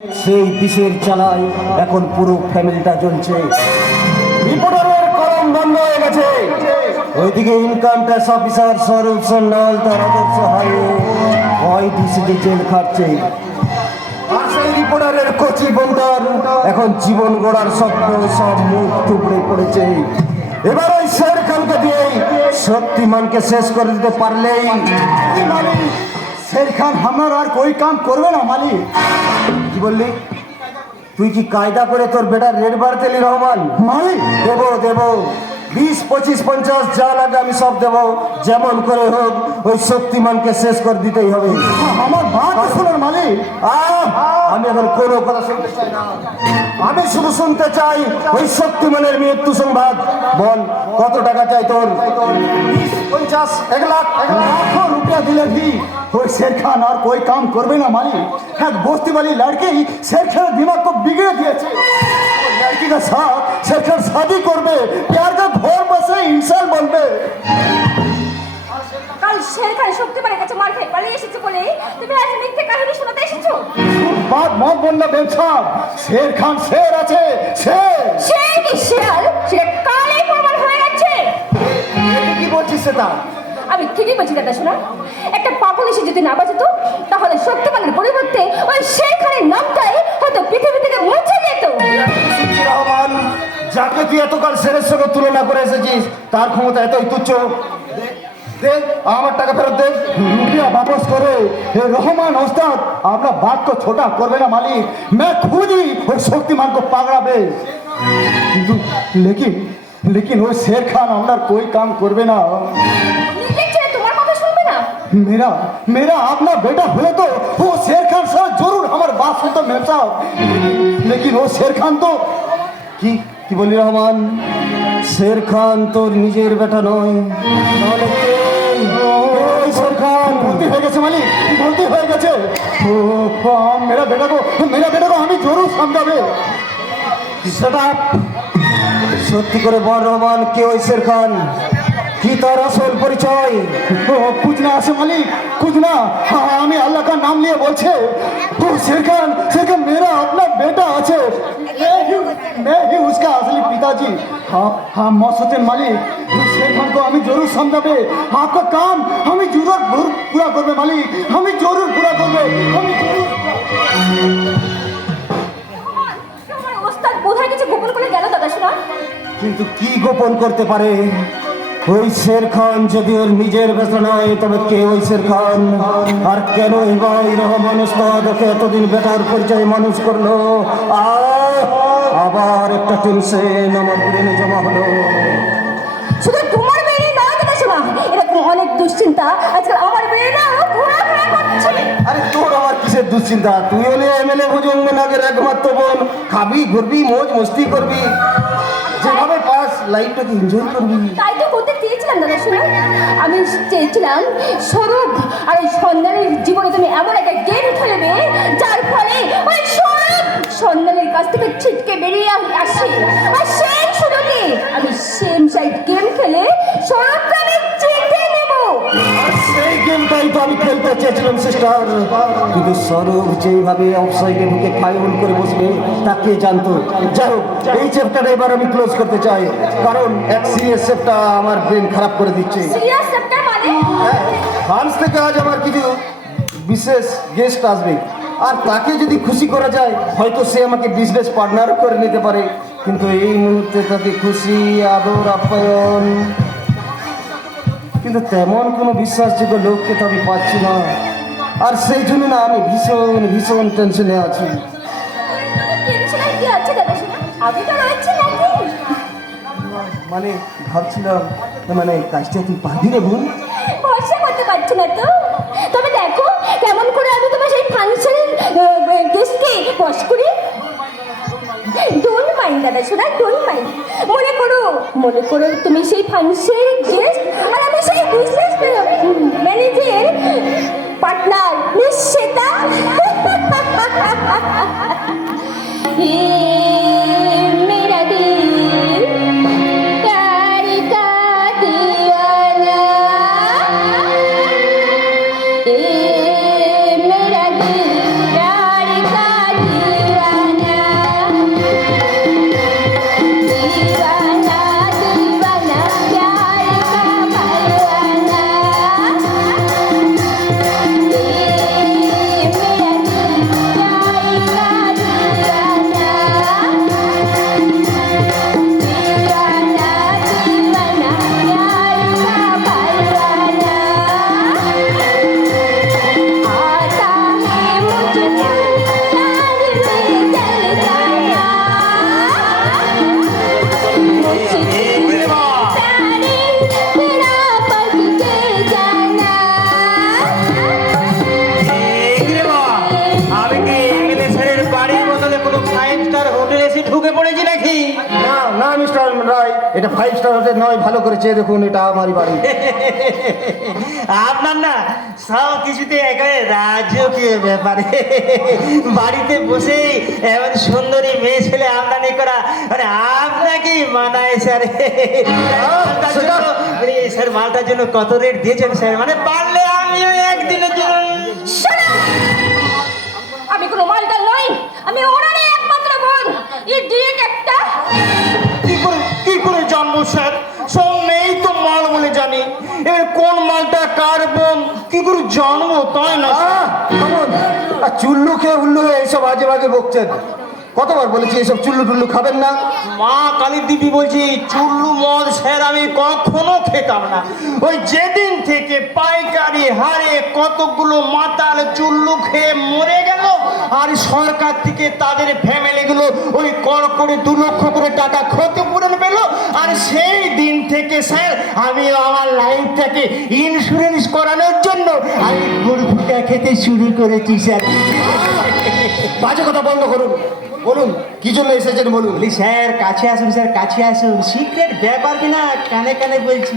সেই বিষের চালায় এখন পুরো ফ্যামিলিটা জ্বলছে। রিপোর্টারের কলম বন্ধ হয়ে গেছে। ওইদিকে ইনকাম ট্যাক্স অফিসার স্বরূপ সন্ন্যাল তার আদর্শ হারিয়ে ডিসিতে জেল খাটছে। আর সেই রিপোর্টারের কচি বন্ধুর এখন জীবন গড়ার স্বপ্ন সব মুখ টুকরে পড়েছে। এবার ওই শের খানকে দিয়ে শক্তিমানকে শেষ করে দিতে পারলেই शेर खान हमारा और कोई काम करवे ना मालिक। কি বললি? তুই কি কায়দা করে তোর বেটার রেড বাড়তে এলি রহমান? मालिक দেবো দেবো 20, 25, 50 যা লাগে আমি সব দেবো। যেমন করে হোক ওই শক্তিমানকে শেষ করে দিতেই হবে। আমার বাত শুনুন মালিক। আমি এখন কোনো কথা শুনতে চাই না। আমি শুধু শুনতে চাই ওই শক্তিমানের মৃত্যু সংবাদ। বল কত টাকা চাই তোর? 20, 50, 1 লাখ। लाखों रुपया दिले भी वो शेर खान और कोई काम करवे ना मालिक। एक बोस्ती वाली लड़की शेर खान दिमाग को बिगड़े दिए छे। वो लड़की का साथ शेर खान शादी करबे, प्यार का घर बसे इंसान बनबे। কাল শের খান শক্তিমানের কাছে মার খেয়ে পালিয়ে এসেছো বলে তুমি আজ মিথ্যে কাহিনী শোনাতে এসেছো। बात मत बोलना बेवसा। शेर खान शेर আছে शेर। শের কি শেয়াল সে কালই প্রমাণ হয়ে গেছে। কি বলছিস সেটা? আমি ঠিকই বলছি দাদা শোনা। একটা পাগল এসে যদি না বাঁচতো তাহলে শক্তিমানের পরিবর্তে ওই শের খানের নামটাই হয়তো পৃথিবী থেকে মুছে যেত। রহমান, যাকে তুই এতকাল শেরের সঙ্গে তুলনা করে এসেছিস তার ক্ষমতা এতই তুচ্ছ। দে আমার টাকা ফেরত দে। रुपया वापस करे। हे रहमान उस्ताद अपना बात को छोटा करवे ना मालिक। मैं खुद ही उस शक्तिमान को पकड़ाबे। किंतु लेकिन लेकिन वो शेर खान हमारा कोई काम करवे ना। নিজের ছেলে তোমার কথা শুনবে না। मेरा मेरा अपना बेटा हुए तो वो शेर खान साहब जरूर हमारे बात सुनता मेम साहब। लेकिन वो शेर खान तो কি কি বলি রহমান? শের খান তোর নিজের বেটা নয়। তাহলে কে? ओए शेर खान गलती हो गए मालिक, गलती हो गए। मेरा बेटा को हमें जरूर समझाबे। Shut up! সত্যি করে বল রহমান, কে ওই শের খান? কি তার আসল পরিচয়? कुछ ना आसे मालिक, कुछ ना। हाँ हमें अल्लाह का नाम लिए बोलছে वो शेर खान मेरा अपना बेटा আছে। मैं ही उसका असली पिताजी। हाँ हाँ मौसुद्दीन मालिक शेर खान को हमें जरूर समझाबे। आपका काम हमें जरूर पूरा करबे मालिक, हमें जरूर पूरा करबे, हमें जरूर। তোমার ওস্তাদ বোধহয় কিছু গোপন করে গেল দাদা শোনা। কিন্তু কি গোপন করতে পারে? ওই শের খান যদি ওর নিজের বেটা নয় তবে কে ওই শের খান? আর কেন ভাই রহমান ওস্তাদ ওকে এতদিন বেটার পরিচয় মানুষ করলো? আবার একটা টেনশন আমার ব্রেনে জমা হলো। শুধু তোমার মেয়ে নয় দাদা শোনা, এরকম অনেক দুশ্চিন্তা আজকাল আমার মেয়ে না ঘোরাফেরা করছে। আরে তোর আমার কিসের দুশ্চিন্তা? তুই হলে এমএলএ ভুজঙ্গনাগের একমাত্র বোন। খাবি ঘুরবি মৌজ মস্তি করবি, যেভাবে পাস লাইফটাকে এনজয় করবি। তাই তো করতে চেয়েছিলাম দাদা শোনা। আমি চেয়েছিলাম স্বরূপ আর ওই সন্ন্যালের জীবনে তুমি এমন একটা গেম খেলবে যার ফলে ওই স্বরূপ সন্ন্যালের কাছ থেকে ছিটকে বেরিয়ে আসে। আর সেই সুযোগে আমি সেম সাইড গেম খেলে স্বরূপকে আমি জিতে নেব। সেই গেমটাই তো আমি খেলতে চেয়েছিলাম সিস্টার, কিন্তু স্বরূপ যেভাবে অফসাইডে ঢুকে ফাইল করে বসবে তা কে জানতো? যাই হোক, এই চ্যাপ্টারটা এবার আমি ক্লোজ করতে চাই, কারণ এক সিরিয়াস চ্যাপ্টার আমার ব্রেন খারাপ করে দিচ্ছে। সিরিয়াস চ্যাপ্টার মানে? ফ্রান্স থেকে আজ আমার কিছু বিশেষ গেস্ট আসবে, আর তাকে যদি খুশি করা যায় হয়তো সে আমাকে বিজনেস পার্টনার করে নিতে পারে। কিন্তু এই মুহূর্তে তাকে খুশি আদর আপ্যায়ন কিন্তু তেমন কোনো বিশ্বাসযোগ্য লোককে তো আমি পাচ্ছি না। আর সেই জন্য না আমি ভীষণ ভীষণ টেনশনে আছি। টেনশনের কি আছে দাদা শোনা? আমি তো রয়েছি নাকি? মানে ভাবছিলাম মানে কাজটা তুই পারবি রে বোন? ভরসা করতে পারছি না তো। তবে দেখো কেমন করে আমি তোমার সেই ফাংশনের গেস্টকে বস করি। ডোন্ট মাইন্ড দাদা শোনা, ডোন্ট মাইন্ড। মনে করো তুমি সেই ফাংশনের গেস্ট আর আমি সেই business manager partner miss Shweta. मेरा दिल प्यार का दीवाना, मेरा दिल प्यार का दीवाना। ঢুকে পড়েছি নাকি? না না মিস্টার রায়, এটা 5 স্টার হোটেল নয়, ভালো করে চেয়ে দেখুন, এটা আমারই বাড়ি। আপনার না সব কিছুতে একেবারে রাজকীয় ব্যাপারে। বাড়িতে বসে এমন সুন্দরী মেয়ে ছেলে আমদানি করা মানে আপনাকে মানায় স্যার। মালটার জন্য মানে স্যার মালটার জন্য কত রেট দিয়েছেন স্যার? মানে পারলে আমিও একদিনের জন্য। আমি কোনো মালদার নই, আমি ওনারই একমাত্র বোন। ইডিয়েট একটা। কি করে জানবো স্যার? সব মেয়েই তো মাল বলে জানি, এবার কোন মালটা কার বোন কি করে জানবো, তাই না? কেমন আর চুল্লু খেয়ে উল্লু হয়ে এইসব আজে বাজে বকছেন? কতবার বলেছি এইসব চুল্লু টুল্লু খাবেন না। মা কালী দিদি বলছি চুল্লু মদ স্যার আমি কখনো খেতাম না। ওই যেদিন থেকে পাইকারি হারে কতগুলো মাতাল চুল্লু খেয়ে মরে গেল, আর সরকার থেকে তাদের ফ্যামিলিগুলো ওই কর করে 2 লক্ষ করে টাকা ক্ষতিপূরণ পেল, আর সেই দিন থেকে স্যার আমি আমার লাইফটাকে ইন্স্যুরেন্স করানোর জন্য আমি গুড়ফুটা খেতে শুরু করেছি স্যার। বাজে কথা বন্ধ করুন, বলুন কি জন্য এসেছেন বলুন। বলি স্যার কাছে আসুন, স্যার কাছে আসুন, সিক্রেট ব্যাপার কিনা কানে কানে বলছি।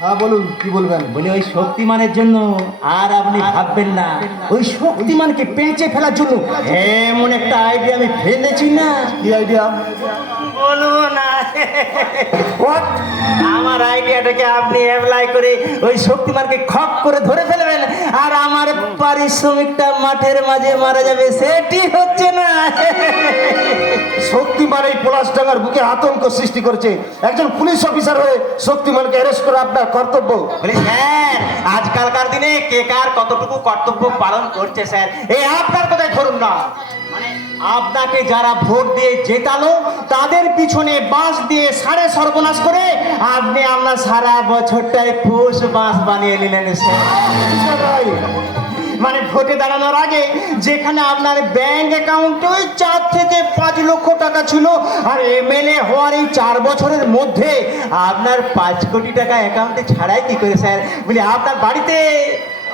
হ্যাঁ বলুন, কি বলবেন? বলে ওই শক্তিমানের জন্য আর আপনি ভাববেন না, ওই শক্তিমানকে পেঁচে ফেলার জন্য এমন একটা আইডিয়া আমি ফেলেছি না। কি আইডিয়া? বলবো না। আমার আইডিয়াটাকে আপনি অ্যাপ্লাই করে ওই শক্তিমানকে খপ করে ধরে ফেলবেন, আর আমার পারিশ্রমিকটা মাঠের মাঝে মারা যাবে, সেটি হচ্ছে না। শক্তিমান এই পলাশডাঙ্গার বুকে আতঙ্ক সৃষ্টি করেছে। একজন পুলিশ অফিসার হয়ে শক্তিমানকে অ্যারেস্ট করা আপনার কর্তব্য। বলে স্যার আজকালকার দিনে কে কার কতটুকু কর্তব্য পালন করছে স্যার, এই আপনার কথাই ধরুন না। মানে আপনাকে যারা ভোট দিয়ে জেতালো তাদের পিছনে বাঁশ দিয়ে সাড়ে সর্বনাশ করে আপনি আপনার সারা বছরটায় ফুস বাঁশ বানিয়ে নিলেন স্যার। মানে ভোটে দাঁড়ানোর আগে যেখানে আপনার ব্যাংক অ্যাকাউন্টে ওই 4 থেকে 5 লক্ষ টাকা ছিল, আর এমএলএ হওয়ার এই 4 বছরের মধ্যে আপনার 5 কোটি টাকা অ্যাকাউন্টে ছাড়াই কি করে স্যার? বলি আপনার বাড়িতে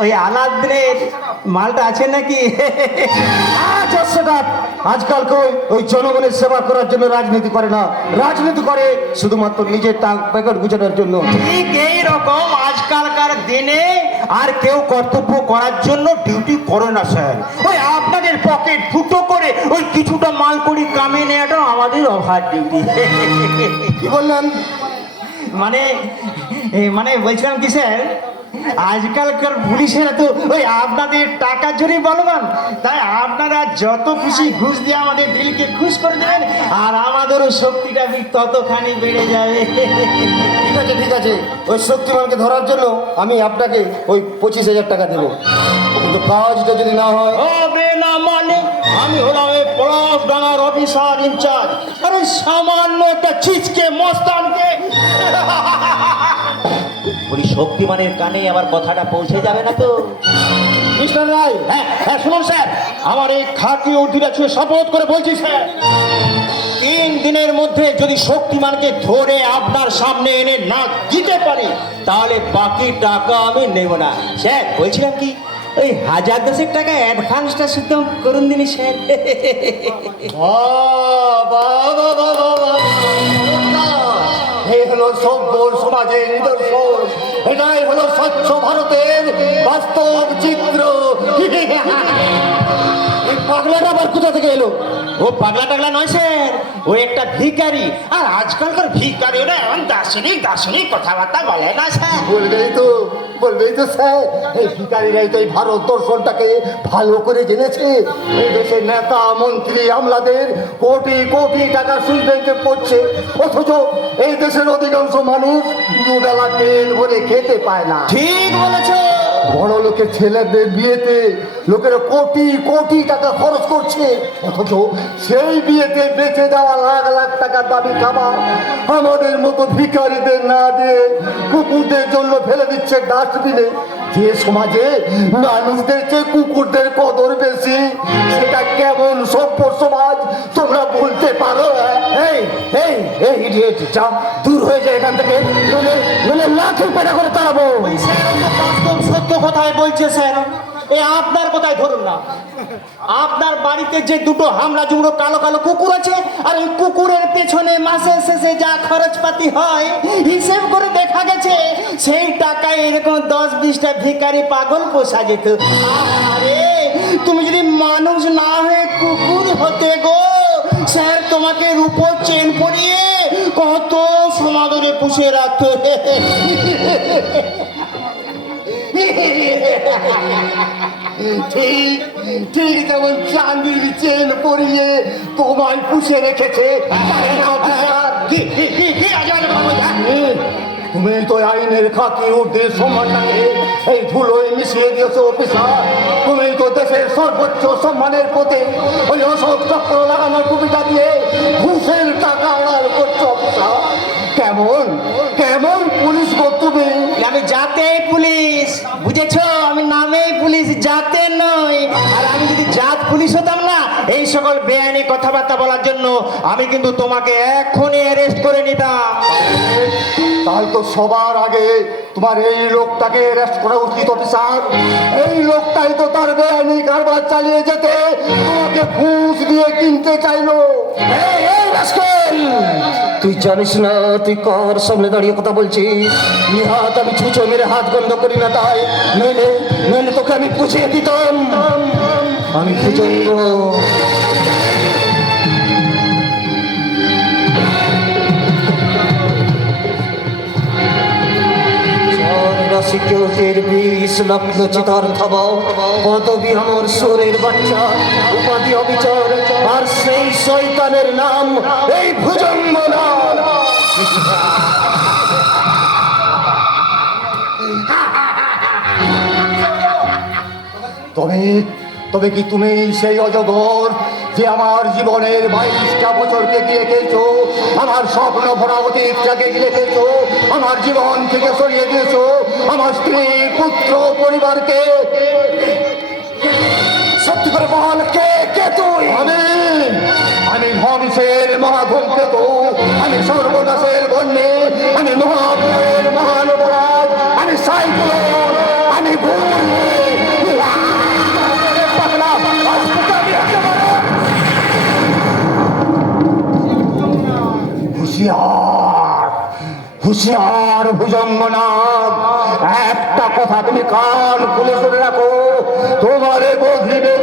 ওই আলাদিনের মালটা আছে নাকি? আজকাল কেউ ওই জনগণের সেবা করার জন্য রাজনীতি করে না, রাজনীতি করে শুধুমাত্র নিজের টাক প্যাকেট গুজানোর জন্য। ঠিক এই রকম আজকালকার দিনে আর কেউ কর্তব্য করার জন্য ডিউটি করে না স্যার। ওই আপনাদের পকেট ফুটো করে ওই কিছুটা মাল করি কামিয়ে নেওয়াটা আমাদের ওভার ডিউটি। কি বললেন? মানে বলছিলাম কি স্যার, আজকালকার পুলিশেরা তো ওই আপনাদের টাকার জন্যই বলবান, তাই আপনারা যত খুশি ঘুষ দিয়ে আমাদের দিলকে খুশ করে দেবেন, আর আমাদেরও শক্তিটা ততখানি বেড়ে যাবে। ঠিক আছে ঠিক আছে, ওই শক্তিমানকে ধরার জন্য আমি আপনাকে ওই 25,000 টাকা দেবো, কিন্তু কাজটা যদি না হয়। হবে না মানে? আমি হলাম এই পলাশডাঙ্গার অফিসার ইনচার্জ, আরে সামান্য একটা চিজকে মস্তানকে বলি শক্তিমানের কানে আবার কথাটা পৌঁছে যাবে না তো? মিস্টার রায়, হ্যাঁ শুনুন স্যার, আমার এই খাকি উর্দিটা ছুঁয়ে শপথ করে বলছি স্যার, 3 দিনের মধ্যে যদি শক্তিমানকে ধরে আপনার সামনে এনে না দিতে পারি তাহলে বাকি টাকা আমি নেব না স্যার। বলছিলাম কি, ওই 1000 টাকা অ্যাডভান্সটা শুধু করুন দিনই স্যার। এই হলো সভ্য সমাজের নিদর্শন, এটাই হলো স্বচ্ছ ভারতের বাস্তব চিত্র। এই পাগলাটা আবার কোথা থেকে এলো? ও পাগলা টাগলা নয় স্যার, ও একটা ভিখারি, আর আজকালকার ভিখারি ওরা এমন দার্শনিক দার্শনিক কথাবার্তা বলে না স্যার। বলবেই তো স্যার, এই ভিকারিরাই তো এই ভারত দর্শনটাকে ভালো করে জেনেছে। এই দেশের নেতা মন্ত্রী আমলাদের কোটি কোটি টাকা সুদ ব্যাংকে পড়ছে, অথচ এই দেশের অধিকাংশ মানুষ দুবেলা তেল ভরে খেতে পায় না। ঠিক বলেছো। বড় লোকের ছেলেদের বিয়েতে লোকেরা কোটি কোটি টাকা খরচ করছে, অথচ সেই বিয়েতে বেঁচে যাওয়া লাখ লাখ টাকার দামি খাবার আমাদের মতো ভিখারিদের না দিয়ে কুকুরদের জন্য ফেলে দিচ্ছে ডাস্টবিনে। যে সমাজে মানুষদের চেয়ে কুকুরদের কদর বেশি, সেটা কেমন সভ্য সমাজ তোমরা বলতে পারো? এই এই এই ইডিয়েট, যা দূর হয়ে যায় এখান থেকে, নইলে লাঠি পেটা করে তাড়াবো। ওই স্যার ও তো বাস্তব সত্য কথাই বলছে স্যার। এই আপনার কোথায় ধরুন না, আপনার বাড়িতে যে দুটো হামলা জুমড়ো কালো কালো কুকুর আছে, আর ওই কুকুরের পেছনে মাসের শেষে যা খরচপাতি হয় হিসেব করে দেখা গেছে সেই টাকায় এরকম 10-20টা ভিখারি পাগল পোষা যেত। আরে তুমি যদি মানুষ না হয়ে কুকুর হতে গো, স্যার তোমাকে রূপোর চেন পরিয়ে কত সমাদরে পুষে রাখতো। ঠিক ঠিক যেমন চাঁদির চেন পরিয়ে তোমায় পুষে রেখেছে। তুমি তো আইনের খাকি ঊর্ধ্বে সম্মানটাকে এই ধুলোয় মিশিয়ে দিয়েছো অফিসার। তুমি তো দেশের সর্বোচ্চ সম্মানের পথে ওই অশোক চক্র লাগানোর টুপিটা দিয়ে ঘুষের টাকা আড়াল করছো অফিসার। কেমন কেমন পুলিশ গো তুমি? আমি জাতে পুলিশ, বুঝেছো? আমি নামেই পুলিশ, জাতে নয়। আর আমি যদি জাত পুলিশ হতাম না, এই সকল বেআইনি কথাবার্তা বলার জন্য আমি কিন্তু তোমাকে এক্ষুনি অ্যারেস্ট করে নিতাম। তাই তো সবার আগে তোমার এই লোকটাকে অ্যারেস্ট করা উচিত অফিসার। এই লোকটাই তো তার বেআইনি কারবার চালিয়ে যেতে তোমাকে ঘুষ দিয়ে কিনতে চাইলো। এই রাস্কেল, তুই জানিস না তুই কার সামনে দাঁড়িয়ে কথা বলছিস? নিহাত আমি ছুঁচো মেরে হাত বন্ধ করি না, তাই নইলে নইলে তোকে আমি বুঝিয়ে দিতাম আমি ভুজঙ্গ। সিকিউরিটির 20 লক্ষ চিতার থাবা, পদবি আমার সুরের বাচ্চা, উপাধি অবিচার, আর সেই শয়তানের নাম এই ভুজঙ্গ নাম। তবে তবে কি তুমি সেই অজগর যে আমার জীবনের 22টা বছরকে গিয়ে খেয়েছো, আমার স্বপ্ন ভরা অতীতটাকে গিয়ে খেয়েছো, আমার জীবন থেকে সরিয়ে দিয়েছো আমার স্ত্রী পুত্র পরিবারকে? সত্যি করে বল, কে কে তুই? আমি ধ্বংসের মহাধূমকেতু, আমি সর্বনাশের বন্যে, আমি মহাপুরের মহান অপরাধ, আমি সাইক্লোন, আমি হুঁশিয়ার হুঁশিয়ার ভুজঙ্গনাথ, একটা কথা তুমি কান খুলে শুনে রাখো, তোমার গভীরে